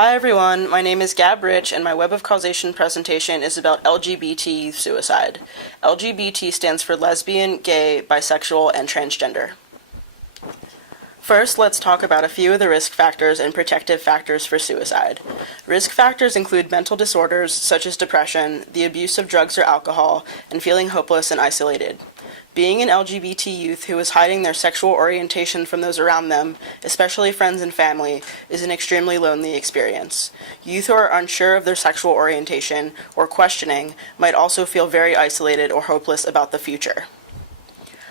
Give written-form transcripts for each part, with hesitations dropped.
Hi everyone, my name is Gab Rich and my Web of Causation presentation is about LGBT youth suicide. LGBT stands for lesbian, gay, bisexual, and transgender. First, let's talk about a few of the risk factors and protective factors for suicide. Risk factors include mental disorders such as depression, the abuse of drugs or alcohol, and feeling hopeless and isolated. Being an LGBT youth who is hiding their sexual orientation from those around them, especially friends and family, is an extremely lonely experience. Youth who are unsure of their sexual orientation or questioning might also feel very isolated or hopeless about the future.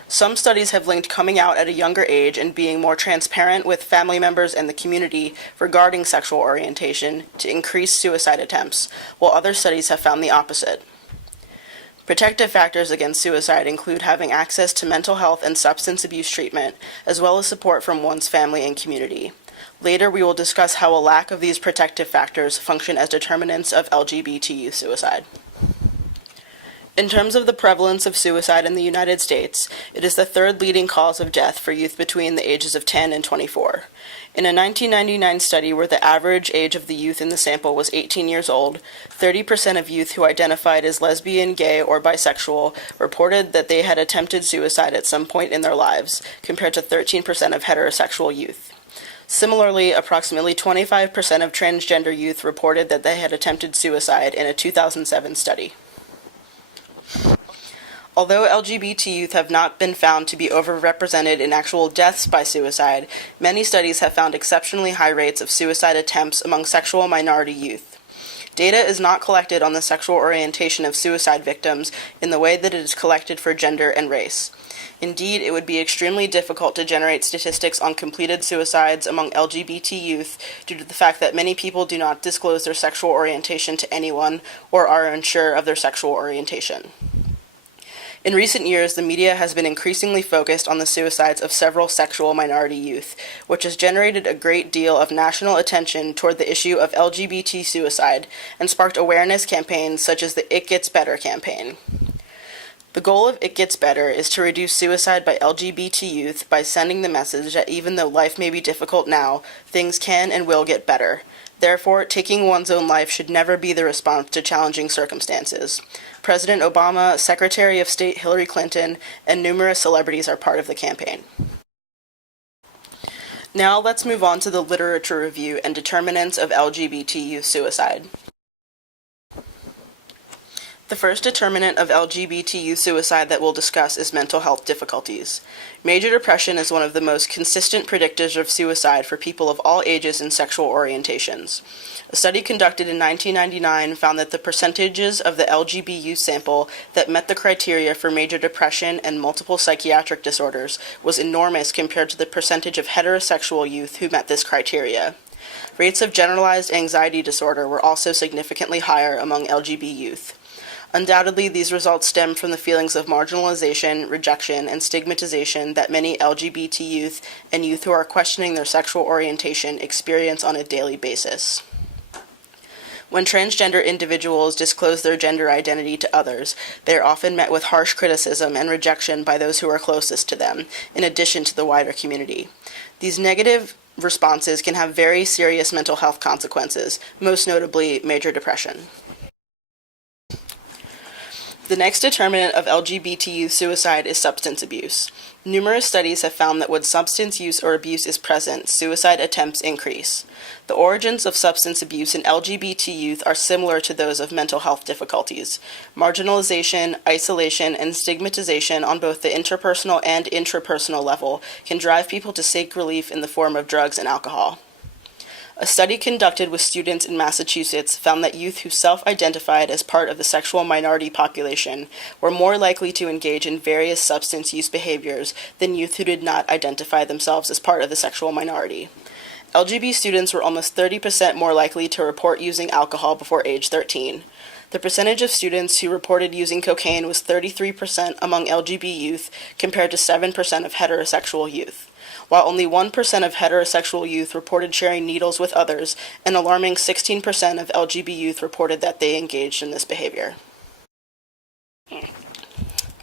Some studies have linked coming out at a younger age and being more transparent with family members and the community regarding sexual orientation to increase suicide attempts, while other studies have found the opposite. Protective factors against suicide include having access to mental health and substance abuse treatment, as well as support from one's family and community. Later, we will discuss how a lack of these protective factors function as determinants of LGBT youth suicide. In terms of the prevalence of suicide in the United States, it is the third leading cause of death for youth between the ages of 10 and 24. In a 1999 study where the average age of the youth in the sample was 18 years old, 30% of youth who identified as lesbian, gay, or bisexual reported that they had attempted suicide at some point in their lives, compared to 13% of heterosexual youth. Similarly, approximately 25% of transgender youth reported that they had attempted suicide in a 2007 study. Although LGBT youth have not been found to be overrepresented in actual deaths by suicide, many studies have found exceptionally high rates of suicide attempts among sexual minority youth. Data is not collected on the sexual orientation of suicide victims in the way that it is collected for gender and race. Indeed, it would be extremely difficult to generate statistics on completed suicides among LGBT youth due to the fact that many people do not disclose their sexual orientation to anyone or are unsure of their sexual orientation. In recent years, the media has been increasingly focused on the suicides of several sexual minority youth, which has generated a great deal of national attention toward the issue of LGBT suicide and sparked awareness campaigns such as the It Gets Better campaign. The goal of It Gets Better is to reduce suicide by LGBT youth by sending the message that even though life may be difficult now, things can and will get better. Therefore, taking one's own life should never be the response to challenging circumstances. President Obama, Secretary of State Hillary Clinton, and numerous celebrities are part of the campaign. Now let's move on to the literature review and determinants of LGBT youth suicide. The first determinant of LGBT youth suicide that we'll discuss is mental health difficulties. Major depression is one of the most consistent predictors of suicide for people of all ages and sexual orientations. A study conducted in 1999 found that the percentages of the LGBT youth sample that met the criteria for major depression and multiple psychiatric disorders was enormous compared to the percentage of heterosexual youth who met this criteria. Rates of generalized anxiety disorder were also significantly higher among LGBT youth. Undoubtedly, these results stem from the feelings of marginalization, rejection, and stigmatization that many LGBT youth and youth who are questioning their sexual orientation experience on a daily basis. When transgender individuals disclose their gender identity to others, they are often met with harsh criticism and rejection by those who are closest to them, in addition to the wider community. These negative responses can have very serious mental health consequences, most notably major depression. The next determinant of LGBT youth suicide is substance abuse. Numerous studies have found that when substance use or abuse is present, suicide attempts increase. The origins of substance abuse in LGBT youth are similar to those of mental health difficulties. Marginalization, isolation, and stigmatization on both the interpersonal and intrapersonal level can drive people to seek relief in the form of drugs and alcohol. A study conducted with students in Massachusetts found that youth who self-identified as part of the sexual minority population were more likely to engage in various substance use behaviors than youth who did not identify themselves as part of the sexual minority. LGBT students were almost 30% more likely to report using alcohol before age 13. The percentage of students who reported using cocaine was 33% among LGBT youth compared to 7% of heterosexual youth. While only 1% of heterosexual youth reported sharing needles with others, an alarming 16% of LGBT youth reported that they engaged in this behavior.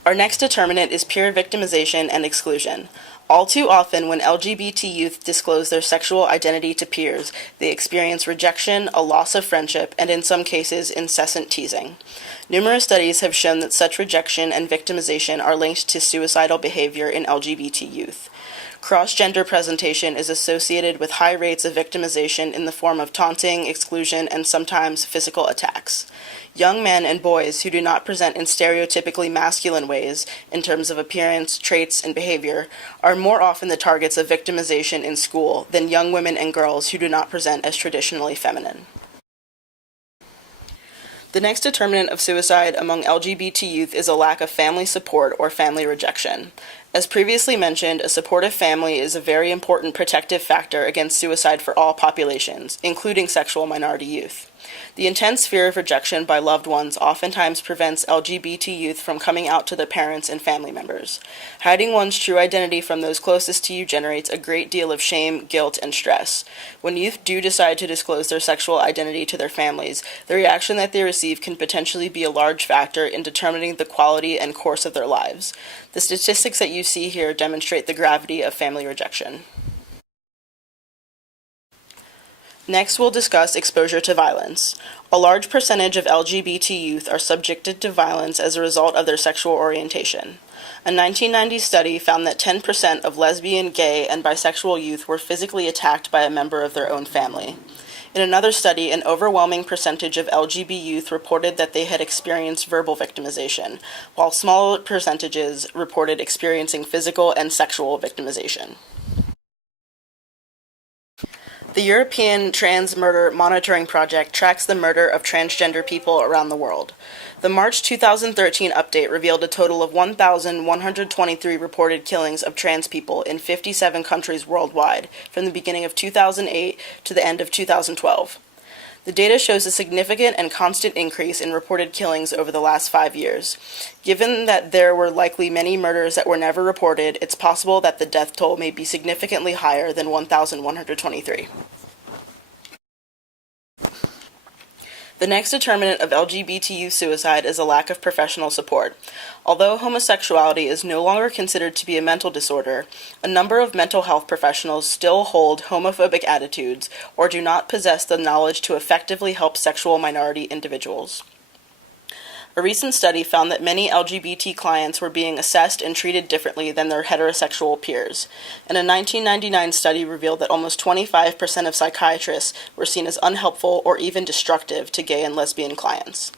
Our next determinant is peer victimization and exclusion. All too often, when LGBT youth disclose their sexual identity to peers, they experience rejection, a loss of friendship, and in some cases, incessant teasing. Numerous studies have shown that such rejection and victimization are linked to suicidal behavior in LGBT youth. Cross-gender presentation is associated with high rates of victimization in the form of taunting, exclusion, and sometimes physical attacks. Young men and boys who do not present in stereotypically masculine ways, in terms of appearance, traits, and behavior, are more often the targets of victimization in school than young women and girls who do not present as traditionally feminine. The next determinant of suicide among LGBT youth is a lack of family support or family rejection. As previously mentioned, a supportive family is a very important protective factor against suicide for all populations, including sexual minority youth. The intense fear of rejection by loved ones oftentimes prevents LGBT youth from coming out to their parents and family members. Hiding one's true identity from those closest to you generates a great deal of shame, guilt, and stress. When youth do decide to disclose their sexual identity to their families, the reaction that they receive can potentially be a large factor in determining the quality and course of their lives. The statistics that you see here demonstrate the gravity of family rejection. Next, we'll discuss exposure to violence. A large percentage of LGBT youth are subjected to violence as a result of their sexual orientation. A 1990 study found that 10% of lesbian, gay, and bisexual youth were physically attacked by a member of their own family. In another study, an overwhelming percentage of LGBT youth reported that they had experienced verbal victimization, while smaller percentages reported experiencing physical and sexual victimization. The European Trans Murder Monitoring Project tracks the murder of transgender people around the world. The March 2013 update revealed a total of 1,123 reported killings of trans people in 57 countries worldwide from the beginning of 2008 to the end of 2012. The data shows a significant and constant increase in reported killings over the last 5 years. Given that there were likely many murders that were never reported, it's possible that the death toll may be significantly higher than 1,123. The next determinant of LGBT youth suicide is a lack of professional support. Although homosexuality is no longer considered to be a mental disorder, a number of mental health professionals still hold homophobic attitudes or do not possess the knowledge to effectively help sexual minority individuals. A recent study found that many LGBT clients were being assessed and treated differently than their heterosexual peers. And a 1999 study revealed that almost 25% of psychiatrists were seen as unhelpful or even destructive to gay and lesbian clients.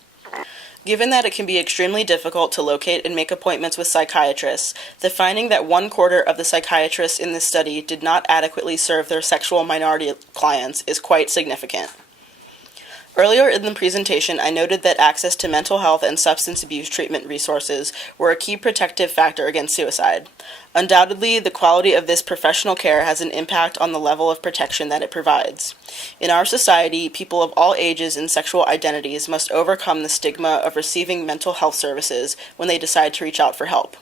Given that it can be extremely difficult to locate and make appointments with psychiatrists, the finding that 1/4 of the psychiatrists in this study did not adequately serve their sexual minority clients is quite significant. Earlier in the presentation, I noted that access to mental health and substance abuse treatment resources were a key protective factor against suicide. Undoubtedly, the quality of this professional care has an impact on the level of protection that it provides. In our society, people of all ages and sexual identities must overcome the stigma of receiving mental health services when they decide to reach out for help.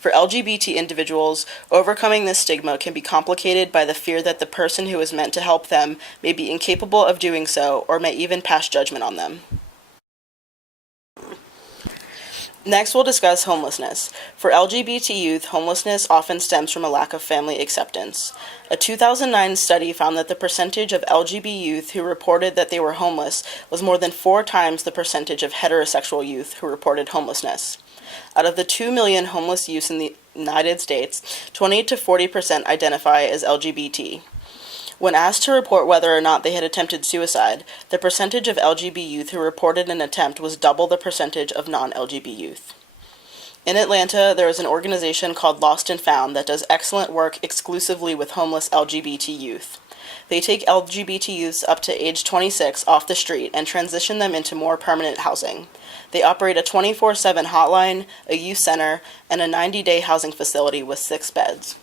For LGBT individuals, overcoming this stigma can be complicated by the fear that the person who is meant to help them may be incapable of doing so or may even pass judgment on them. Next, we'll discuss homelessness. For LGBT youth, homelessness often stems from a lack of family acceptance. A 2009 study found that the percentage of LGBT youth who reported that they were homeless was more than 4 times the percentage of heterosexual youth who reported homelessness. Out of the 2 million homeless youths in the United States, 20 to 40% identify as LGBT. When asked to report whether or not they had attempted suicide, the percentage of LGBT youth who reported an attempt was double the percentage of non-LGBT youth. In Atlanta, there is an organization called Lost and Found that does excellent work exclusively with homeless LGBT youth. They take LGBT youths up to age 26 off the street and transition them into more permanent housing. They operate a 24/7 hotline, a youth center, and a 90-day housing facility with 6 beds.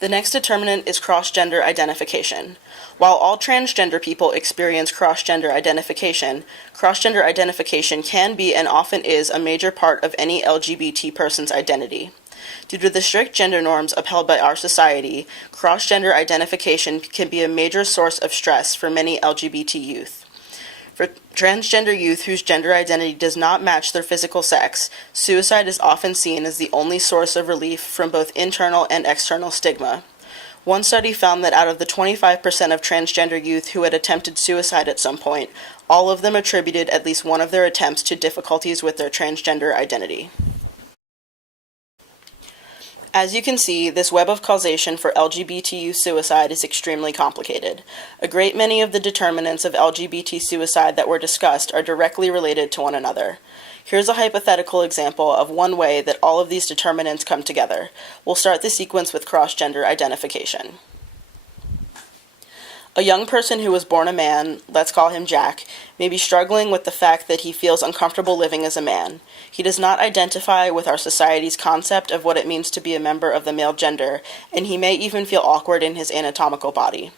The next determinant is cross-gender identification. While all transgender people experience cross-gender identification can be and often is a major part of any LGBT person's identity. Due to the strict gender norms upheld by our society, cross-gender identification can be a major source of stress for many LGBT youth. For transgender youth whose gender identity does not match their physical sex, suicide is often seen as the only source of relief from both internal and external stigma. One study found that out of the 25% of transgender youth who had attempted suicide at some point, all of them attributed at least one of their attempts to difficulties with their transgender identity. As you can see, this web of causation for LGBT youth suicide is extremely complicated. A great many of the determinants of LGBT suicide that were discussed are directly related to one another. Here's a hypothetical example of one way that all of these determinants come together. We'll start the sequence with cross-gender identification. A young person who was born a man, let's call him Jack, may be struggling with the fact that he feels uncomfortable living as a man. He does not identify with our society's concept of what it means to be a member of the male gender, and he may even feel awkward in his anatomical body.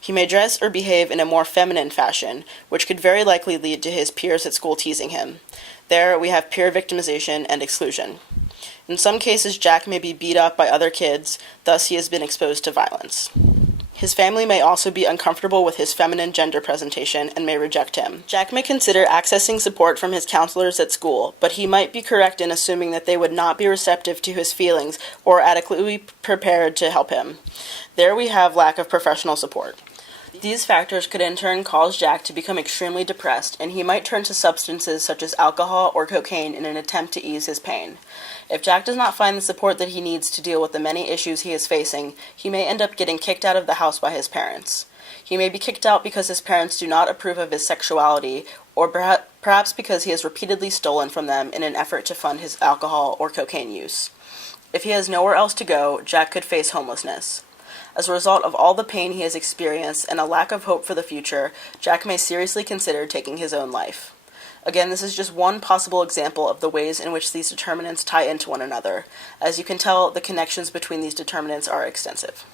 He may dress or behave in a more feminine fashion, which could very likely lead to his peers at school teasing him. There we have peer victimization and exclusion. In some cases, Jack may be beat up by other kids, thus he has been exposed to violence. His family may also be uncomfortable with his feminine gender presentation and may reject him. Jack may consider accessing support from his counselors at school, but he might be correct in assuming that they would not be receptive to his feelings or adequately prepared to help him. There we have lack of professional support. These factors could in turn cause Jack to become extremely depressed, and he might turn to substances such as alcohol or cocaine in an attempt to ease his pain. If Jack does not find the support that he needs to deal with the many issues he is facing, he may end up getting kicked out of the house by his parents. He may be kicked out because his parents do not approve of his sexuality, or perhaps because he has repeatedly stolen from them in an effort to fund his alcohol or cocaine use. If he has nowhere else to go, Jack could face homelessness. As a result of all the pain he has experienced and a lack of hope for the future, Jack may seriously consider taking his own life. Again, this is just one possible example of the ways in which these determinants tie into one another. As you can tell, the connections between these determinants are extensive.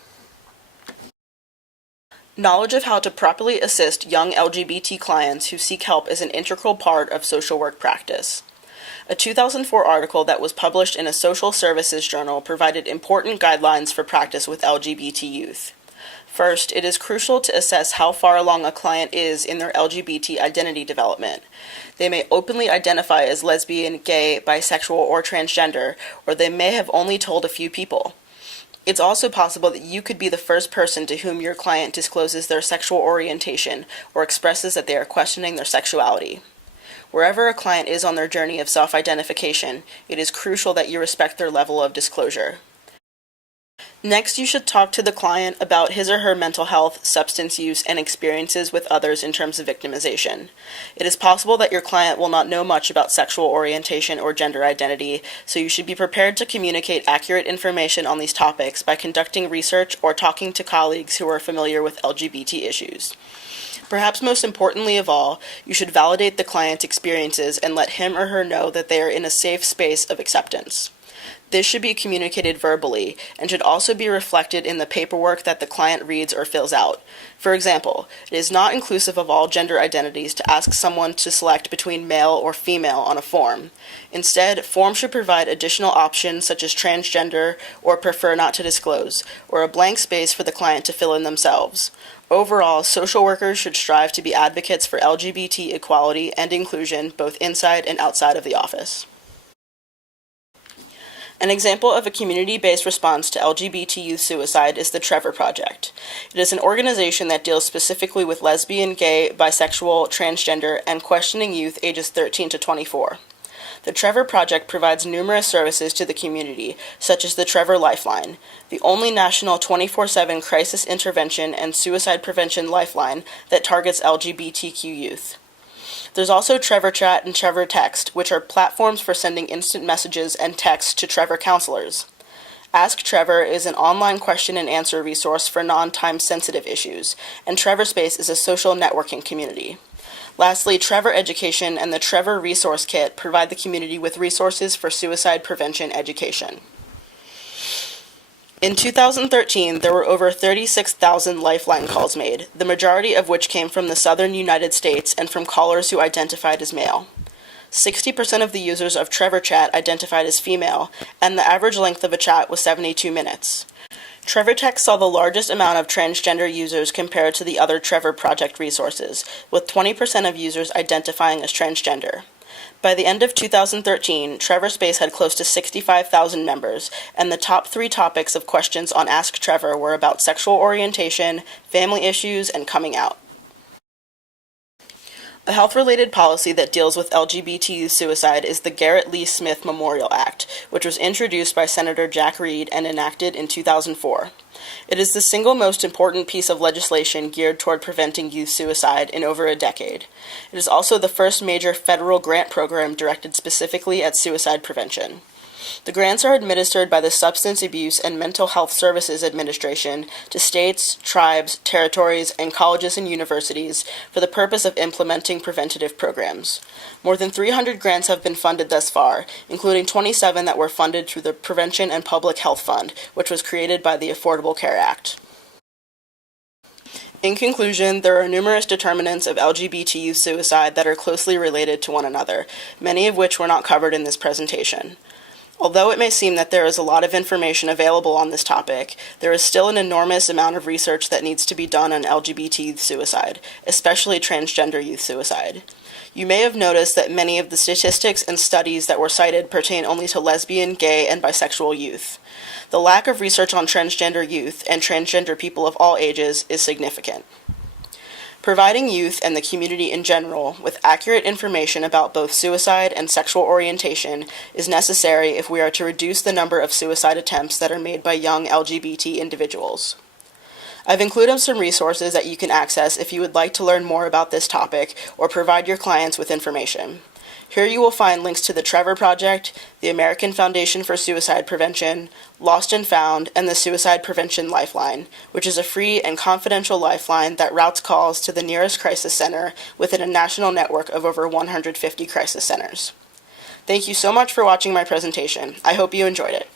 Knowledge of how to properly assist young LGBT clients who seek help is an integral part of social work practice. A 2004 article that was published in a social services journal provided important guidelines for practice with LGBT youth. First, it is crucial to assess how far along a client is in their LGBT identity development. They may openly identify as lesbian, gay, bisexual, or transgender, or they may have only told a few people. It's also possible that you could be the first person to whom your client discloses their sexual orientation or expresses that they are questioning their sexuality. Wherever a client is on their journey of self-identification, it is crucial that you respect their level of disclosure. Next, you should talk to the client about his or her mental health, substance use, and experiences with others in terms of victimization. It is possible that your client will not know much about sexual orientation or gender identity, so you should be prepared to communicate accurate information on these topics by conducting research or talking to colleagues who are familiar with LGBT issues. Perhaps most importantly of all, you should validate the client's experiences and let him or her know that they are in a safe space of acceptance. This should be communicated verbally and should also be reflected in the paperwork that the client reads or fills out. For example, it is not inclusive of all gender identities to ask someone to select between male or female on a form. Instead, forms should provide additional options such as transgender or prefer not to disclose, or a blank space for the client to fill in themselves. Overall, social workers should strive to be advocates for LGBT equality and inclusion both inside and outside of the office. An example of a community-based response to LGBT youth suicide is the Trevor Project. It is an organization that deals specifically with lesbian, gay, bisexual, transgender, and questioning youth ages 13 to 24. The Trevor Project provides numerous services to the community, such as the Trevor Lifeline, the only national 24/7 crisis intervention and suicide prevention lifeline that targets LGBTQ youth. There's also Trevor Chat and Trevor Text, which are platforms for sending instant messages and texts to Trevor counselors. Ask Trevor is an online question and answer resource for non-time sensitive issues, and Trevor Space is a social networking community. Lastly, Trevor Education and the Trevor Resource Kit provide the community with resources for suicide prevention education. In 2013, there were over 36,000 Lifeline calls made, the majority of which came from the southern United States and from callers who identified as male. 60% of the users of Trevor Chat identified as female, and the average length of a chat was 72 minutes. Trevor Tech saw the largest amount of transgender users compared to the other Trevor Project resources, with 20% of users identifying as transgender. By the end of 2013, Trevor Space had close to 65,000 members, and the top 3 topics of questions on Ask Trevor were about sexual orientation, family issues, and coming out. A health-related policy that deals with LGBT youth suicide is the Garrett Lee Smith Memorial Act, which was introduced by Senator Jack Reed and enacted in 2004. It is the single most important piece of legislation geared toward preventing youth suicide in over a decade. It is also the first major federal grant program directed specifically at suicide prevention. The grants are administered by the Substance Abuse and Mental Health Services Administration to states, tribes, territories, and colleges and universities for the purpose of implementing preventative programs. More than 300 grants have been funded thus far, including 27 that were funded through the Prevention and Public Health Fund, which was created by the Affordable Care Act. In conclusion, there are numerous determinants of LGBT youth suicide that are closely related to one another, many of which were not covered in this presentation. Although it may seem that there is a lot of information available on this topic, there is still an enormous amount of research that needs to be done on LGBT youth suicide, especially transgender youth suicide. You may have noticed that many of the statistics and studies that were cited pertain only to lesbian, gay, and bisexual youth. The lack of research on transgender youth and transgender people of all ages is significant. Providing youth and the community in general with accurate information about both suicide and sexual orientation is necessary if we are to reduce the number of suicide attempts that are made by young LGBT individuals. I've included some resources that you can access if you would like to learn more about this topic or provide your clients with information. Here you will find links to the Trevor Project, the American Foundation for Suicide Prevention, Lost and Found, and the Suicide Prevention Lifeline, which is a free and confidential lifeline that routes calls to the nearest crisis center within a national network of over 150 crisis centers. Thank you so much for watching my presentation. I hope you enjoyed it.